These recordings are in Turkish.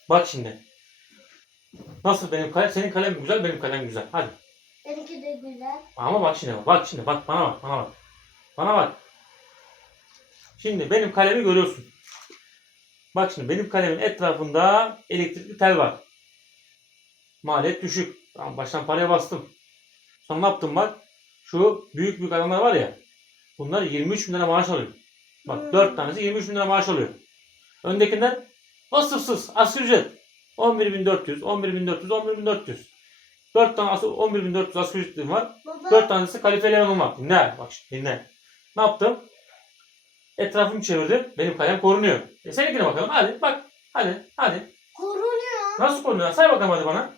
Bak şimdi. Nasıl benim kalem? Senin kalem güzel, benim kalem güzel. Hadi. Benimki de güzel. Ama bak şimdi. Bak şimdi. Bak bana bak. Bana bak. Bana bak. Şimdi benim kalemi görüyorsun. Bak şimdi benim kalemin etrafında elektrikli tel var. Maliyet düşük. Tamam, baştan paraya bastım. Sonra ne yaptım bak. Şu büyük büyük adamlar var ya. Bunlar 23 bin lira maaş alıyor. Bak 4 tanesi 23 bin lira maaş alıyor. Öndekinden vasıfsız asgari ücret. 11.400, 11.400, 11.400. 4 tane 11.400 asgari ücretim var. Baba. 4 tanesi kalifiye elemanım var. Dinle bak şimdi dinle. Ne yaptım? Etrafımı çevirdim. Benim kalem korunuyor. Seninkine bakalım. Hadi bak. Hadi. Korunuyor. Nasıl korunuyor? Say bakalım hadi bana.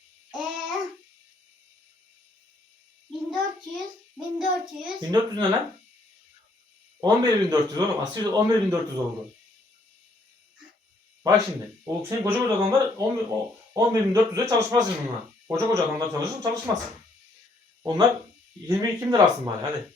1400. 1400. 1400 ne lan? 11.400 oğlum. Asgari ücret 11.400 oldu. Bak şimdi. O senin koca koca adamlar 11.400'e çalışmaz şimdi bunlar. Koca koca adamlar çalışır çalışmaz. Onlar 22 bin lira alsın bari hadi.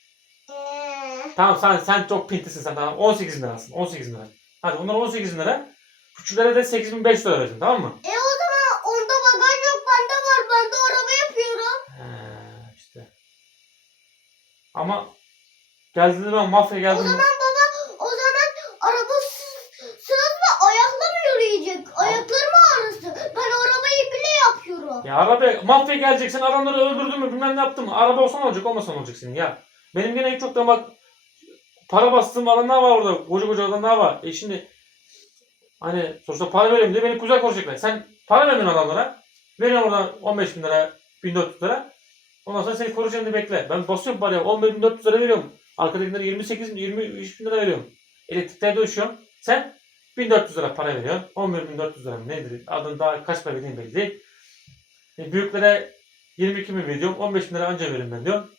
Tamam sen çok pintisin sen tamam. 18 bin lira alsın. 18 bin lira. Hadi onlar 18 bin lira. Küçüklere de 8.500 lira verirsin tamam mı? O zaman onda bagaj yok, bende var. Ben de araba yapıyorum. İşte. Ama geldiğinde ben mafya O geldim. zaman baba, o zaman araba sığınma ayakla mı yürüyecek? Ayakları mı ağrısın? Ben arabayı bile yapıyorum. Ya araba mafya geleceksin adamları öldürdün mü bilmem ne yaptın mı? Araba olsan olacak olmasan olacak senin ya. Benim gene en çok da bak para bastığım adamlar var orada. Koca koca adamlar var. Şimdi hani sonuçta para verelim diye beni kucak koruyacaklar. Sen para vermiyorsun adamlara. Veriyorsun oradan 15 bin lira, 1400 lira. Ondan sonra seni koruyacağım diye bekle. Ben basıyorum paraya 11.400 lira veriyorum. Arkadakilere 23 bin lira veriyorum. Elektriklerde ölçüyorum. Sen 1400 lira para veriyorsun. 11.400 lira mı nedir? Adın daha kaç para verdiğin belli değil. Büyüklere 22 bin veriyorum. 15 bin lira anca veririm ben diyorum.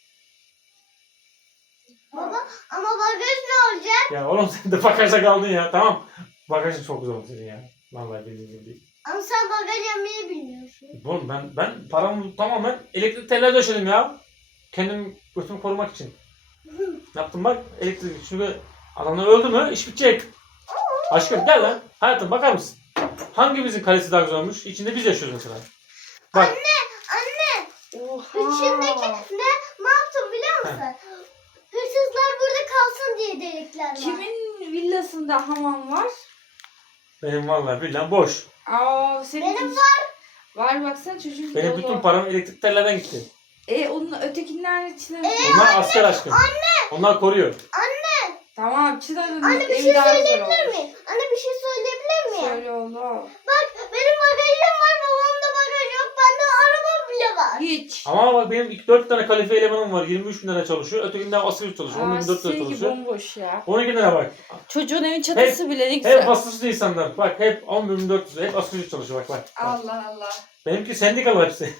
Baba ama bagaj ne olacak? Ya oğlum sen de bagajda kaldın ya. Tamam. Bagajın çok güzel oldu senin ya. Vallahi bildiğin gibi değil. Ama sen bagaj yapmayı bilmiyorsun. Oğlum ben paramı tamamen elektrik telleri döşedim ya. Kendim götümü korumak için. Yaptım bak elektrik. Çünkü adamlar öldü mü iş bitecek. Aşkım gel lan. Hayatım bakar mısın? Hangimizin kalesi daha güzel olmuş? İçinde biz yaşıyoruz mesela. Bak. Anne. Oha. İçindeki ne yaptım biliyor musun? Hırsızlar burada kalsın diye delikler var. Kimin villasında hamam var? Benim vallahi villam boş. Senin Benim var. Var baksana çocuğun Benim dolu. bütün param elektrik tellerden gitti. Onun ötekiler içine. Onlar asker aşkım. Onlar koruyor. Tamam Çınar'ın Anne bir evi şey daha güzel söyleyebilir olmuş. miyim? Anne bir şey söyleyebilir miyim? Söyle oğlum. Bak benim bagajım var, babamda bagaj yok, bende araba bile var. Hiç. Ama bak benim 4 tane kalifiye elemanım var. 23 bin lira çalışıyor. Ötekinden asgari çalışıyor. 14 lira Seninki çalışıyor. bomboş ya. 12 lira bak. Çocuğun evin çatısı bile ne Hep güzel. vasıfsız insanlar. Bak hep 10.400 hep asgari ücret çalışıyor bak. Allah Allah. Benimki sendikalı hepsi.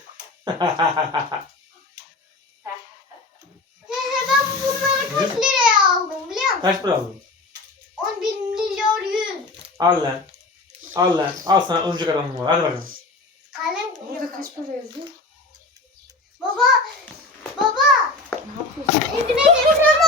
Ben bunları kaç liraya aldım biliyor musun? Kaç para aldın? 10 bin milyar 100. Al lan. Al lan. Al sana örümcek adamım var. Hadi bakalım. Kalem Burada kaç para yazıyor? Baba Ne yapıyorsun? evine getiremem